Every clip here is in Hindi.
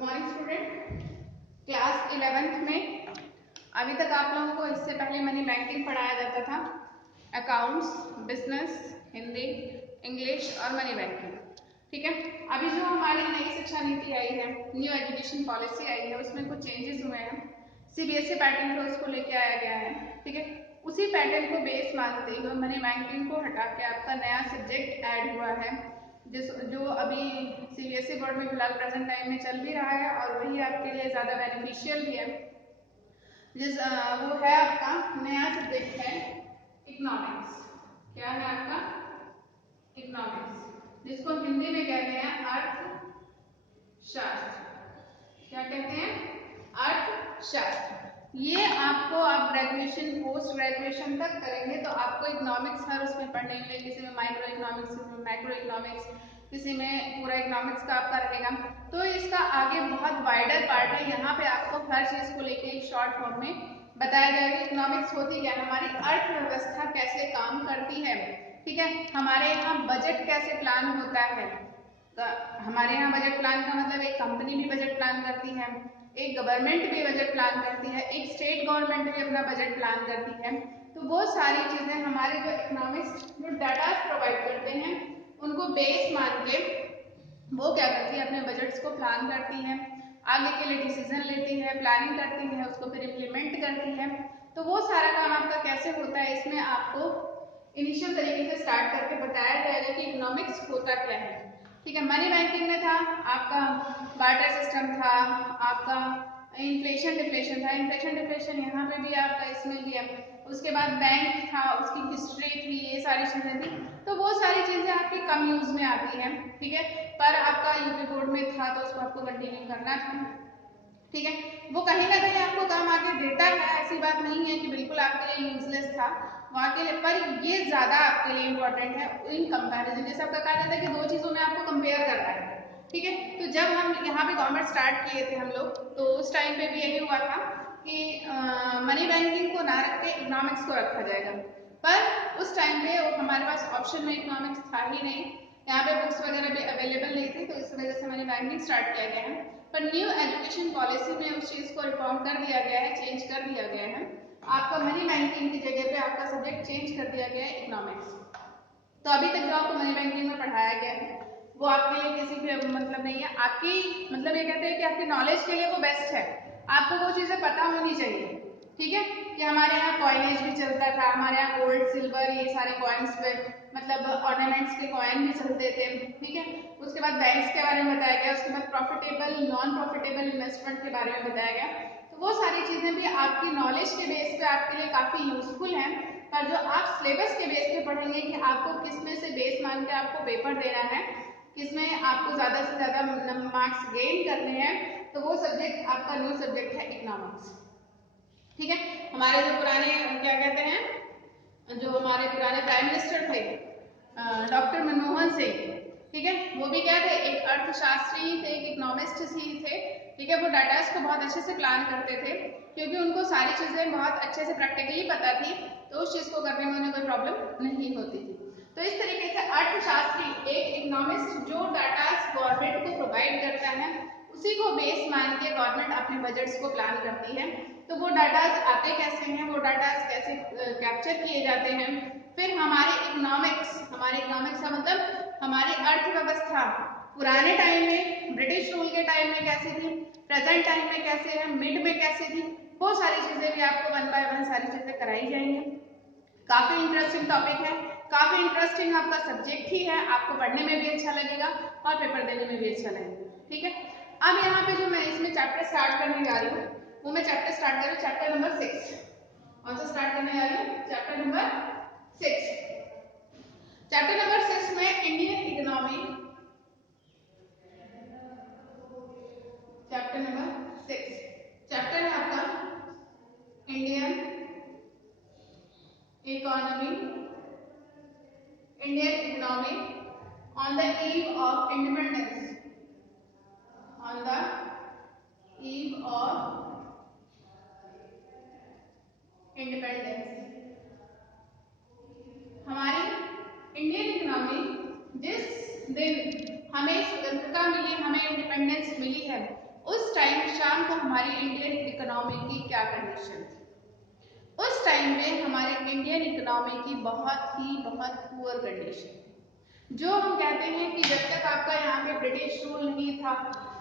मॉर्निंग स्टूडेंट, क्लास 11th में अभी तक आप लोगों को इससे पहले मनी बैंकिंग पढ़ाया जाता था। अकाउंट्स, बिजनेस, हिंदी, इंग्लिश और मनी बैंकिंग। ठीक है, अभी जो हमारी नई शिक्षा नीति आई है, न्यू एजुकेशन पॉलिसी आई है, उसमें कुछ चेंजेस हुए हैं। सीबीएसई पैटर्न पे उसको लेके आया गया है। ठीक है, उसी पैटर्न को बेस मानते हुए मनी बैंकिंग को हटा के आपका नया सब्जेक्ट ऐड हुआ है, जो अभी सीबीएसई बोर्ड में फिलहाल प्रेजेंट टाइम में चल भी रहा है और वही आपके लिए ज़्यादा बेनिफिशियल भी है। वो है आपका नया सब्जेक्ट है इकोनॉमिक्स। क्या है आपका? इकोनॉमिक्स, जिसको हिंदी में कहते हैं अर्थशास्त्र। क्या कहते हैं? अर्थशास्त्र। ये आपको आप ग्रेजुएशन, पोस्ट ग्रेजुएशन तक करेंगे तो आपको इकोनॉमिक्स हर उसमें पढ़ने मिलेगा। किसी में माइक्रो इकोनॉमिक्स, किसी में मैक्रो इकोनॉमिक्स, किसी में पूरा इकोनॉमिक्स का आपका रहेगा। तो इसका आगे बहुत वाइडर पार्ट है। यहाँ पे आपको हर चीज को लेके एक शॉर्ट फॉर्म में बताया जाएगा। इकोनॉमिक्स होती क्या, हमारी अर्थव्यवस्था कैसे काम करती है। ठीक है, हमारे यहाँ बजट कैसे प्लान होता है। तो हमारे यहाँ बजट प्लान का मतलब एक कंपनी भी बजट प्लान करती है, एक गवर्नमेंट भी बजट प्लान करती है, एक स्टेट गवर्नमेंट भी अपना बजट प्लान करती है। तो वो सारी चीजें हमारे जो इकोनॉमिक्स जो डाटा प्रोवाइड करते हैं उनको बेस मान के वो क्या करती है, अपने बजट्स को प्लान करती है, आगे के लिए डिसीजन लेती है, प्लानिंग करती है, उसको फिर इम्प्लीमेंट करती है। तो वो सारा काम आपका कैसे होता है, इसमें आपको इनिशियल तरीके से स्टार्ट करके बताया जाएगा कि इकोनॉमिक्स होता क्या है। ठीक है, मनी बैंकिंग में था आपका बार्टर सिस्टम था, आपका इन्फ्लेशन डिफ्लेशन था। इन्फ्लेशन डिफ्लेशन यहाँ पे भी आपका इसमें भी है। उसके बाद बैंक था, उसकी हिस्ट्री थी, ये सारी चीजें थी। तो वो सारी चीजें आपकी कम यूज में आती हैं। ठीक है, पर आपका यूपी बोर्ड में था तो उसको आपको कंटिन्यू करना था। ठीक है, वो कहीं ना कहीं आपको काम आगे देता है, ऐसी बात नहीं है कि बिल्कुल आपके लिए यूजलेस था वहाँ के लिए, पर ये ज्यादा आपके लिए इंपॉर्टेंट है इन कंपैरिजन। जैसे आपका कहा जाता है कि दो चीजों में आपको कंपेयर करना है। ठीक है, तो जब हम यहाँ पे कॉमर्स स्टार्ट किए थे हम लोग, तो उस टाइम पे भी यही हुआ था कि मनी बैंकिंग को ना रख के इकोनॉमिक्स को रखा जाएगा। पर उस टाइम पे हमारे पास ऑप्शन में इकोनॉमिक्स था ही नहीं, यहाँ पे बुक्स वगैरह भी अवेलेबल नहीं थी, तो इस वजह से मनी बैंकिंग स्टार्ट किया गया है। पर न्यू एजुकेशन पॉलिसी में उस चीज को रिफॉर्म कर दिया गया है, चेंज कर दिया गया है। आपका मनी बैंकिंग की जगह पे आपका सब्जेक्ट चेंज कर दिया गया है इकोनॉमिक्स। तो अभी तक जो आपको मनी बैंकिंग में पढ़ाया गया है वो आपके लिए किसी भी मतलब नहीं है। आपकी मतलब ये कहते हैं कि आपकी नॉलेज के लिए वो बेस्ट है, आपको वो चीजें पता होनी चाहिए। ठीक है, कि हमारे यहाँ कॉइनेज भी चलता था, हमारे यहाँ गोल्ड सिल्वर ये सारे कॉइन्स पे मतलब ऑर्नामेंट्स के कॉइन भी चलते थे। ठीक है, उसके बाद बैंक्स के बारे में बताया गया, उसके बाद प्रॉफिटेबल नॉन प्रॉफिटेबल इन्वेस्टमेंट के बारे में बताया गया। तो वो सारी चीजें भी आपकी नॉलेज के बेस पे आपके लिए काफी यूजफुल हैं। पर जो आप सिलेबस के बेस पे पढ़ेंगे कि आपको किस में से बेस मान के आपको पेपर देना है, किसमें आपको ज्यादा से ज्यादा मार्क्स गेन करने हैं, तो वो सब्जेक्ट आपका न्यू सब्जेक्ट है इकोनॉमिक्स। ठीक है, हमारे जो पुराने क्या कहते हैं, जो हमारे पुराने प्राइम मिनिस्टर थे डॉक्टर मनमोहन सिंह, ठीक है, वो भी क्या थे, एक अर्थशास्त्री थे, एक इकोनॉमिस्ट ही थे। ठीक है, वो डाटास को बहुत अच्छे से प्लान करते थे क्योंकि उनको सारी चीजें बहुत अच्छे से प्रैक्टिकली पता थी, तो उस चीज को करने में उन्हें कोई प्रॉब्लम नहीं होती थी। तो इस तरीके से अर्थशास्त्री एक इकोनॉमिस्ट जो डाटास गवर्नमेंट को प्रोवाइड करता है, उसी को बेस मान के गवर्नमेंट अपने बजट्स को प्लान करती है। तो वो डाटास आते कैसे हैं, वो डाटास कैसे कैप्चर किए जाते हैं, फिर हमारे इकोनॉमिक्स का मतलब हमारी अर्थव्यवस्था पुराने टाइम में ब्रिटिश रूल के टाइम में कैसी थी, प्रेजेंट टाइम में कैसे है, मिड में कैसी थी, वो सारी चीजें भी आपको वन बाय वन सारी चीजें कराई जाएंगी। काफी इंटरेस्टिंग टॉपिक है, काफी इंटरेस्टिंग आपका सब्जेक्ट ही है, आपको पढ़ने में भी अच्छा लगेगा और पेपर देने में भी अच्छा लगेगा। ठीक है, अब यहाँ पे जो मैं इसमें चैप्टर स्टार्ट करने जा रही हूँ वो मैं चैप्टर स्टार्ट कर रही हूँ, चैप्टर नंबर 6। कौन सा स्टार्ट करने जा रही हूँ? Chapter number 6। चैप्टर नंबर 6 में Indian economy, chapter number 6 chapter है आपका Indian economy, Indian economy on the eve of independence, on the eve of independence. हमारी इंडियन इकोनॉमी जिस दिन हमें स्वतंत्रता मिली, हमें इंडिपेंडेंस मिली है, उस टाइम शाम को हमारी इंडियन इकोनॉमी की क्या कंडीशन थी? उस टाइम पे हमारे इंडियन इकोनॉमी की बहुत पुअर कंडीशन थी। जो हम कहते हैं कि जब तक आपका यहाँ पे ब्रिटिश रूल नहीं था,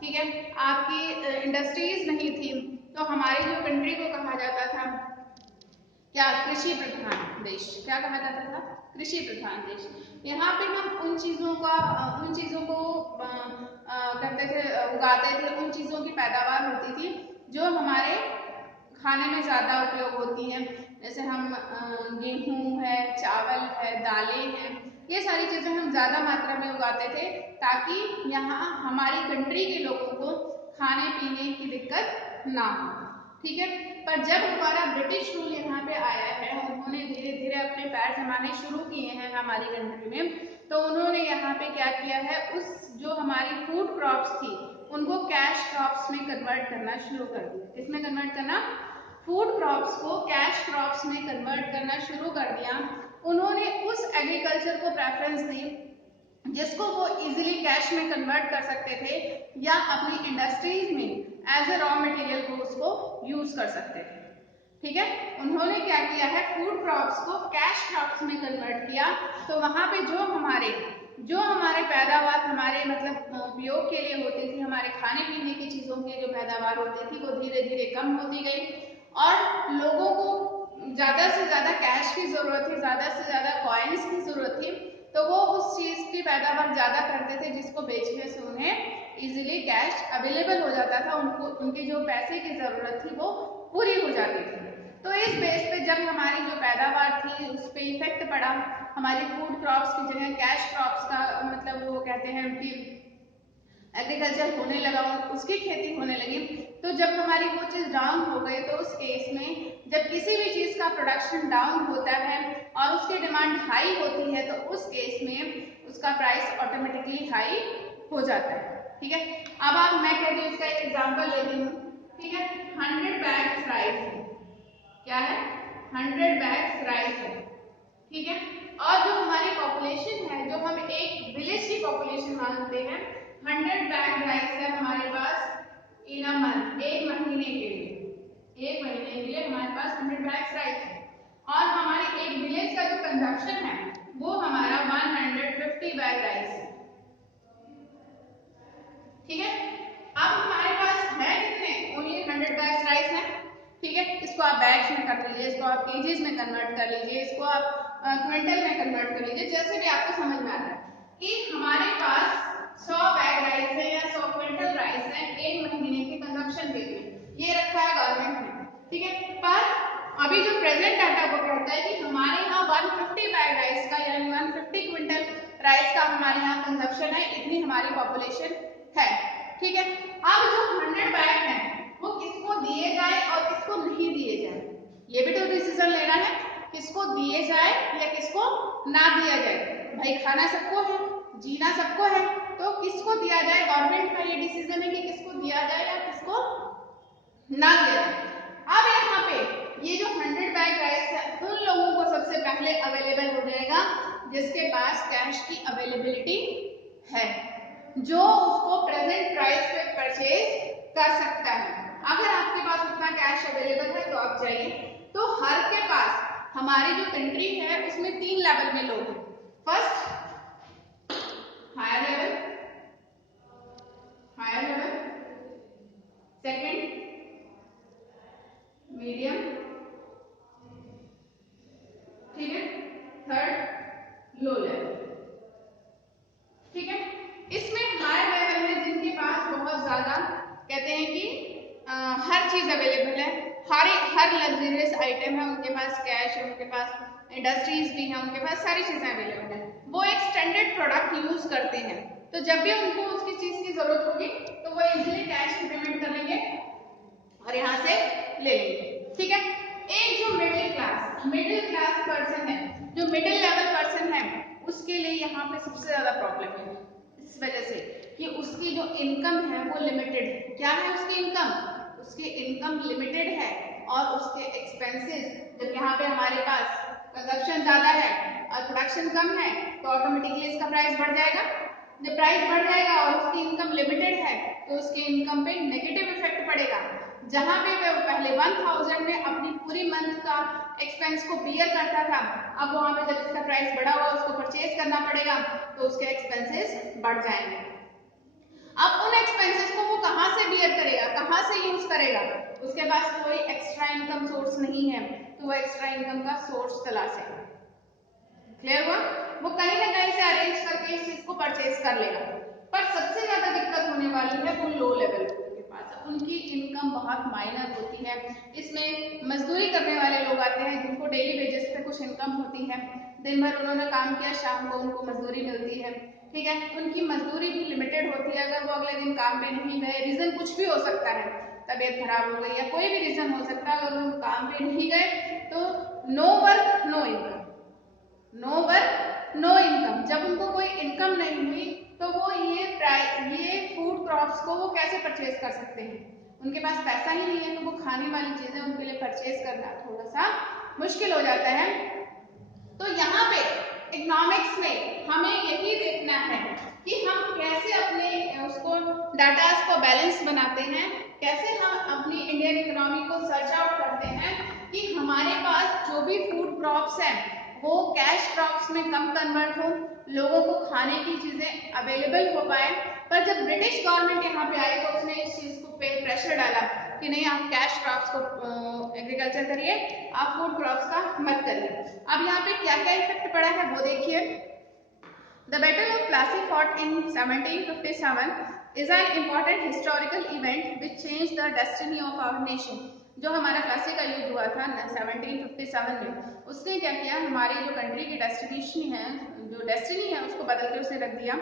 ठीक है, आपकी इंडस्ट्रीज नहीं थी, तो हमारी जो कंट्री को कहा जाता था क्या? कृषि प्रधान देश। क्या कहा जाता था? कृषि प्रधान देश। यहाँ पे हम उन चीजों को करते थे, उगाते थे, उन चीजों की पैदावार होती थी जो हमारे खाने में ज्यादा उपयोग होती हैं। जैसे हम गेहूं है, चावल है, दालें हैं, ये सारी चीजें हम ज्यादा मात्रा में उगाते थे ताकि यहाँ हमारी कंट्री के लोगों को खाने पीने की दिक्कत ना हो, ठीक है। पर जब हमारा ब्रिटिश रूल यहाँ पे आया है, उन्होंने धीरे धीरे अपने पैर जमाने शुरू किए हैं हमारी कंट्री में, तो उन्होंने यहाँ पे क्या किया है, उस जो हमारी फूड क्रॉप्स थी उनको कैश क्रॉप्स में कन्वर्ट करना शुरू कर दिया। किसमें कन्वर्ट करना? फूड क्रॉप्स को कैश क्रॉप्स में कन्वर्ट करना शुरू कर दिया। उन्होंने उस एग्रीकल्चर को प्रेफरेंस दी जिसको वो इजीली कैश में कन्वर्ट कर सकते थे या अपनी इंडस्ट्रीज में एज ए रॉ मटेरियल को उसको यूज कर सकते थे, ठीक है। उन्होंने क्या किया है, फूड क्रॉप्स को कैश क्रॉप्स में कन्वर्ट किया। तो वहां पे जो हमारे पैदावार हमारे मतलब उपयोग के लिए होती थी, हमारे खाने पीने की चीजों की जो पैदावार होती थी वो धीरे धीरे कम होती गई और लोगों को ज्यादा से ज्यादा कैश की जरूरत थी, ज्यादा से ज्यादा कॉइन्स की जरूरत थी, तो वो उस चीज की पैदावार ज्यादा करते थे जिसको बेचने से उन्हें इजीली कैश अवेलेबल हो जाता था, उनको उनकी जो पैसे की जरूरत थी वो पूरी हो जाती थी। तो इस बेस पे जब हमारी जो पैदावार थी उस पर इफेक्ट पड़ा, हमारी फूड क्रॉप्स की जगह कैश क्रॉप्स का मतलब वो कहते हैं कि एग्रीकल्चर होने लगा, उसकी खेती होने लगी। तो जब हमारी वो चीज डाउन हो गई तो उस केस में जब किसी भी चीज का प्रोडक्शन डाउन होता है और उसकी डिमांड हाई होती है तो उस केस में उसका प्राइस ऑटोमेटिकली हाई हो जाता है, ठीक है। अब मैं कहती हूँ इसका एक एग्जांपल लेती हूँ, ठीक है। 100 बैग्स राइस है, क्या है? 100 बैग्स राइस है, ठीक है। और जो हमारी पॉपुलेशन है, जो हम एक विलेज की पॉपुलेशन मानते हैं, 100 बैग राइस है हमारे पास इन अ मंथ, एक महीने के लिए हमारे पास 100 बैग्स राइस है और हमारे एक विलेज का जो कंजप्शन है वो हमारा 150 बैग राइस है, ठीक है। अब हमारे पास है कितने? ओनली 100 बैग्स राइस है, ठीक है। इसको आप बैग्स में कर लीजिए, इसको आप केजीज में कन्वर्ट कर लीजिए, इसको आप क्विंटल में कन्वर्ट कर लीजिए, जैसे भी आपको समझ में आ रहा है कि हमारे पास 100 बैग राइस है या 100 क्विंटल राइस है एक महीने के कंजप्शन के लिए, ये रखा है गवर्नमेंट ने, ठीक है। पर अभी जो प्रेजेंट डाटा वो कहता है कि हमारे यहाँ 150 बैग राइस का यानी 150 क्विंटल राइस का हमारे यहाँ कंजप्शन है, इतनी हमारी पॉपुलेशन है, ठीक है। अब जो 100 बैग है वो किसको दिए जाए और किसको नहीं दिए जाए, ये भी तो डिसीजन लेना है, किसको दिए जाए या किसको ना दिया जाए। भाई खाना सबको है, जीना सबको है, तो किसको दिया जाए? गवर्नमेंट का ये डिसीजन है कि किसको दिया जाए या किसको ना दिया जाए। अब यहाँ पे ये जो 100 बैग राइस है उन लोगों को सबसे पहले अवेलेबल हो जाएगा जिसके पास कैश की अवेलेबिलिटी है, जो उसको प्रेजेंट प्राइस पे परचेज कर सकता है। अगर आपके पास उतना कैश अवेलेबल है तो आप जाइए। तो हर के पास, हमारी जो कंट्री है उसमें 3 लेवल में लोग हैं। First higher level, second medium, ठीक है, थर्ड लो लेवल, ठीक है। इसमें हायर लेवल में जिनके पास बहुत ज्यादा कहते हैं कि हर चीज अवेलेबल है, हर लग्जरियस आइटम है, उनके पास कैश है, उनके पास इंडस्ट्रीज भी हैं, उनके पास सारी चीजें अवेलेबल है, वो एक स्टैंडर्ड प्रोडक्ट यूज करते हैं। तो जब भी उनको उसकी चीज की जरूरत होगी तो वो इजीली कैश की पेमेंट कर लेंगे और यहाँ से ले लेंगे, ठीक है। एक जो मिडिल क्लास पर्सन है, जो मिडिल लेवल पर्सन है, उसके लिए यहाँ पे सबसे ज्यादा प्रॉब्लम है इस वजह से कि उसकी जो इनकम है वो लिमिटेड है। क्या है उसकी इनकम? उसकी इनकम लिमिटेड है और उसके एक्सपेंसेस, जब यहाँ पे हमारे पास कंजप्शन ज्यादा है और प्रोडक्शन कम है तो ऑटोमेटिकली इसका प्राइस बढ़ जाएगा। जब प्राइस बढ़ जाएगा और उसकी इनकम लिमिटेड है तो उसके इनकम पे नेगेटिव इफेक्ट पड़ेगा। जहां पे वो पहले 1000 में अपनी पूरी मंथ का एक्सपेंस को बियर करता था, अब वहां पे जब इसका प्राइस बढ़ा हुआ उसको परचेज करना पड़ेगा तो उसके एक्सपेंसेस बढ़ जाएंगे। अब उन एक्सपेंसेस को वो कहां से बियर करेगा, कहां से यूज करेगा? उसके पास कोई एक्स्ट्रा इनकम सोर्स नहीं है, तो वो एक्स्ट्रा इनकम का सोर्स तलाशेगा। क्लियर हुआ? वो कहीं ना कहीं से अरेंज करके इस चीज को परचेज कर लेगा। पर सबसे ज्यादा दिक्कत होने वाली है वो लो लेवल के पास, उनकी इनकम बहुत माइनर होती है। इसमें मजदूरी करने वाले लोग आते हैं जिनको डेली वेजेस पे कुछ इनकम होती है, दिन भर उन्होंने काम किया, शाम को उनको मजदूरी मिलती है, ठीक है। उनकी मजदूरी भी लिमिटेड होती है, अगर वो अगले दिन काम पे नहीं गए, रीजन कुछ भी हो सकता है, तबीयत खराब हो गई या कोई भी रीजन हो सकता है, अगर वो काम पे नहीं गए तो no work no income, no work no income. जब उनको कोई इनकम नहीं हुई तो वो ये फूड क्रॉप्स को वो कैसे परचेज कर सकते हैं? उनके पास पैसा ही नहीं है, तो वो खाने वाली चीजें उनके लिए परचेज करना थोड़ा सा मुश्किल हो जाता है। तो यहाँ पे इकोनॉमिक्स में हमें यही देखना है कि हम कैसे अपने उसको डाटास को बैलेंस बनाते हैं, कैसे हम अपनी इंडियन इकोनॉमी को सर्च आउट करते हैं कि हमारे पास जो भी फूड क्रॉप्स हैं वो कैश क्रॉप्स में कम कन्वर्ट हो, लोगों को खाने की चीजें अवेलेबल हो पाए। पर जब ब्रिटिश गवर्नमेंट यहाँ पे आई तो उसने इस चीज को पे प्रेशर डाला कि नहीं, आप कैश क्रॉप्स को एग्रीकल्चर करिए, आप फूड क्रॉप्स का मत करिए। अब यहाँ पे क्या क्या इफेक्ट पड़ा है वो देखिए। The Battle of Plassey fought in 1757 is an important historical event which changed the destiny of our nation. जो हमारा प्लासी का युद्ध हुआ था 1757 में, उसने क्या किया, हमारी जो कंट्री की डेस्टिनेशन है, जो डेस्टिनी है उसको बदल के उसे रख दिया।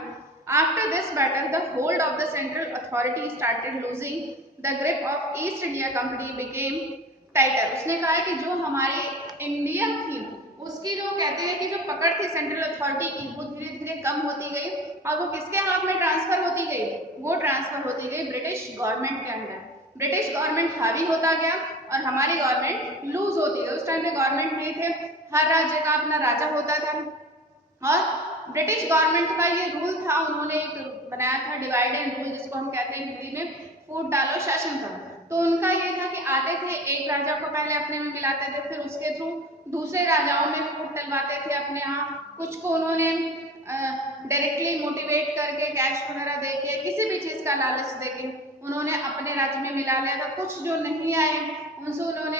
After this battle, the hold of the central authority started losing. The grip of East India Company became tighter. उसने कहा है कि जो हमारी इंडिया थी उसकी जो कहते हैं कि जो पकड़ थी सेंट्रल अथॉरिटी की वो धीरे धीरे कम होती गई, और वो किसके हाथ में ट्रांसफर होती गई? वो ट्रांसफर होती गई ब्रिटिश गवर्नमेंट के अंदर। ब्रिटिश गवर्नमेंट हावी होता गया और हमारी गवर्नमेंट लूज होती गई। उस टाइम में गवर्नमेंट नहीं थे, हर राज्य का अपना राजा होता था, और ब्रिटिश गवर्नमेंट का ये रूल था, उन्होंने एक बनाया था डिवाइड एंड रूल, जिसको हम कहते हैं हिंदी में फूट डालो शासन करो। तो उनका ये था कि आते थे, एक राजा को पहले अपने में मिलाते थे, फिर उसके थ्रू दूसरे राजाओं में फूट डलवाते थे अपने यहाँ। कुछ को उन्होंने डायरेक्टली मोटिवेट करके कैश वगैरह देके, किसी भी चीज का लालच देके उन्होंने अपने राज्य में मिला लिया था। कुछ जो नहीं आए उनसे उन्होंने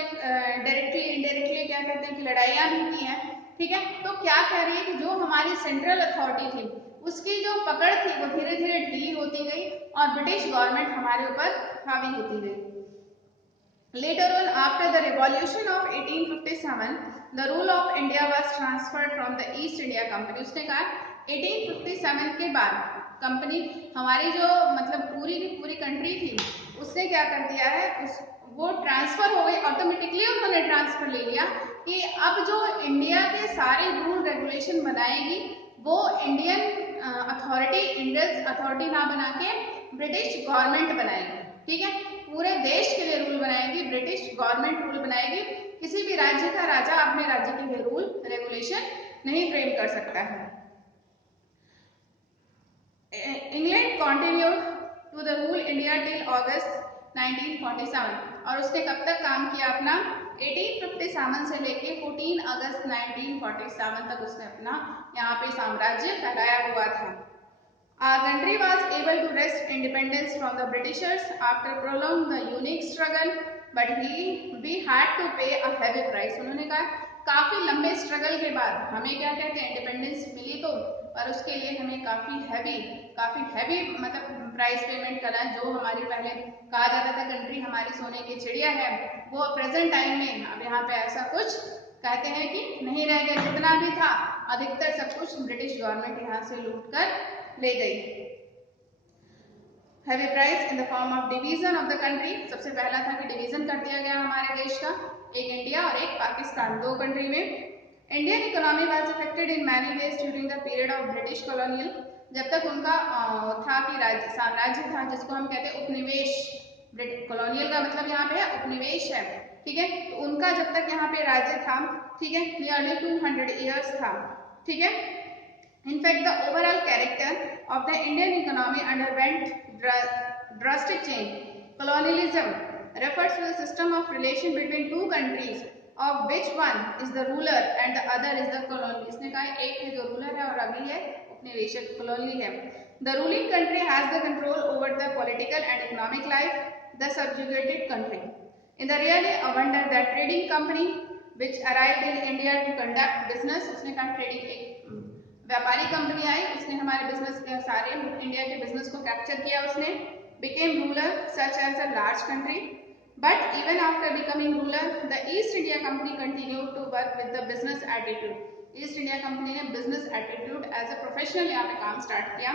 डायरेक्टली इनडायरेक्टली क्या कहते हैं कि लड़ाइयाँ भी की हैं, ठीक है। तो क्या कह रही है कि जो हमारी सेंट्रल अथॉरिटी थी उसकी जो पकड़ थी वो धीरे धीरे ढीली होती गई और ब्रिटिश गवर्नमेंट हमारे ऊपर हावी होती गई। Later on, after the revolution of 1857, the rule of India was transferred from the East India Company. उसने कहा 1857 के बाद कंपनी हमारी जो मतलब पूरी की पूरी कंट्री थी उसने क्या कर दिया है, वो ट्रांसफर हो गई ऑटोमेटिकली। उन्होंने ट्रांसफर ले लिया कि अब जो इंडिया के सारे रूल रेगुलेशन बनाएगी वो इंडियन अथॉरिटी, इंडियन अथॉरिटी ना बना के ब्रिटिश गवर्नमेंट बनाएगी, ठीक है। पूरे देश के लिए रूल बनाएगी, ब्रिटिश गवर्नमेंट रूल बनाएगी। किसी भी राज्य का राजा अपने राज्य के लिए रूल रेगुलेशन नहीं फ्रेम कर सकता है। England continued to the rule India till August 1947, और उसने कब तक काम किया अपना? 1857 से लेके 14 अगस्त 1947 तक उसने अपना यहाँ पे साम्राज्य फैलाया हुआ था। Our country was able to wrest independence from the Britishers after prolonged the unique struggle, but we had to pay a heavy price. उन्होंने कहा काफी लंबे स्ट्रगल के बाद हमें क्या कहते हैं इंडिपेंडेंस मिली, तो पर उसके लिए हमें काफी हैवी मतलब प्राइस पेमेंट करना है। जो हमारी पहले कहा जाता था कंट्री हमारी सोने की चिड़िया है, वो प्रेजेंट टाइम में अब यहाँ पे ऐसा कुछ कहते हैं कि नहीं रह गया। जितना भी था अधिकतर सब कुछ ब्रिटिश गवर्नमेंट यहाँ से लूट कर ले गई। Heavy price in the form of division of the country. सबसे पहला था कि डिवीजन कर दिया गया हमारे देश का, एक इंडिया और एक पाकिस्तान, दो कंट्री में। Indian economy was affected in many ways during the period of British colonial. जब तक उनका था कि साम्राज्य था, जिसको हम कहते हैं उपनिवेश, कॉलोनियल का मतलब यहाँ पे उपनिवेश है, ठीक है। तो उनका जब तक यहाँ पे राज्य था, ठीक है, नियरली 200 ईयर्स था, ठीक है। In fact, the overall character of the Indian economy underwent drastic change. Colonialism refers to the system of relation between two countries of which one is the ruler and the other is the colony. इसने कहा एक है जो ruler है और अगली है उपनिवेशक colony है. The ruling country has the control over the political and economic life the subjugated country. In the really a wonder that trading company which arrived in India to conduct business, उसने कहा ट्रेडिंग एक व्यापारी कंपनी आई, उसने हमारे बिजनेस के सारे इंडिया के बिजनेस को कैप्चर किया, उसने became ruler such as a large country. But even after becoming ruler, the East India Company continued to work with the business attitude. East India Company ने business attitude as a professional यहाँ पे काम start किया.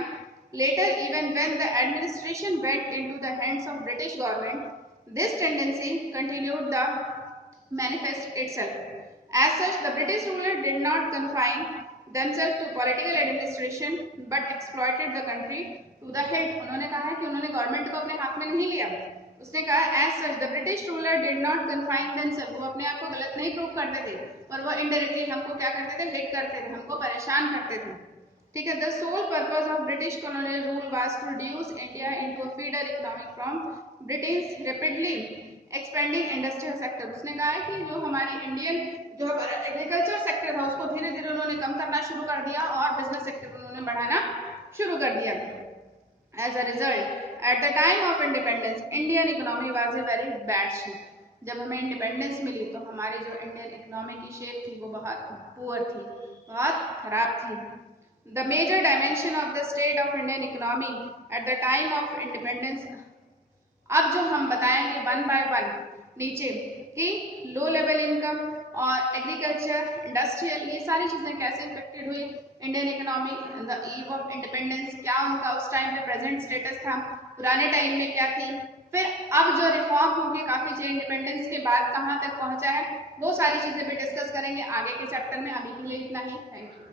Later, even when the administration went into the hands of British government, this tendency continued the manifest itself. As such, the British ruler did not confine themselves to political administration but exploited the country to the hilt. उन्होंने कहा है कि उन्होंने गवर्नमेंट को अपने हाथ में नहीं लिया. उसने कहा as such the British ruler did not confine themselves. वो अपने आप को गलत नहीं प्रूव करते थे और वो indirectly हमको क्या करते थे, हिट करते थे, हमको परेशान करते थे. ठीक है. The sole purpose of British colonial rule was to reduce India into a feeder economic from Britain's rapidly expanding industrial sector. उसने कहा है कि जो हमारी इंडियन जो एग्रीकल्चर सेक्टर था उसको धीरे धीरे उन्होंने कम करना शुरू कर दिया और बिजनेस सेक्टर उन्होंने बढ़ाना शुरू कर दिया. As a result at the time of independence Indian economy was a very bad shape. जब हमें इंडिपेंडेंस मिली तो हमारी जो इंडियन इकोनॉमी की शेप थी वो बहुत पुअर थी, बहुत खराब थी. The major dimension of the state of Indian economy at the time of independence. अब जो हम बताएंगे वन बाय वन नीचे कि लो लेवल इनकम और एग्रीकल्चर इंडस्ट्रियल ये सारी चीजें कैसे इफेक्टेड हुई Indian economy the eve of independence, क्या उनका उस टाइम पे प्रेजेंट स्टेटस था, पुराने टाइम में क्या थी, फिर अब जो रिफॉर्म होगी काफी चीज इंडिपेंडेंस के बाद कहाँ तक पहुंचा है, वो सारी चीजें भी डिस्कस करेंगे आगे के चैप्टर में. अभी के लिए इतना ही. Thank you.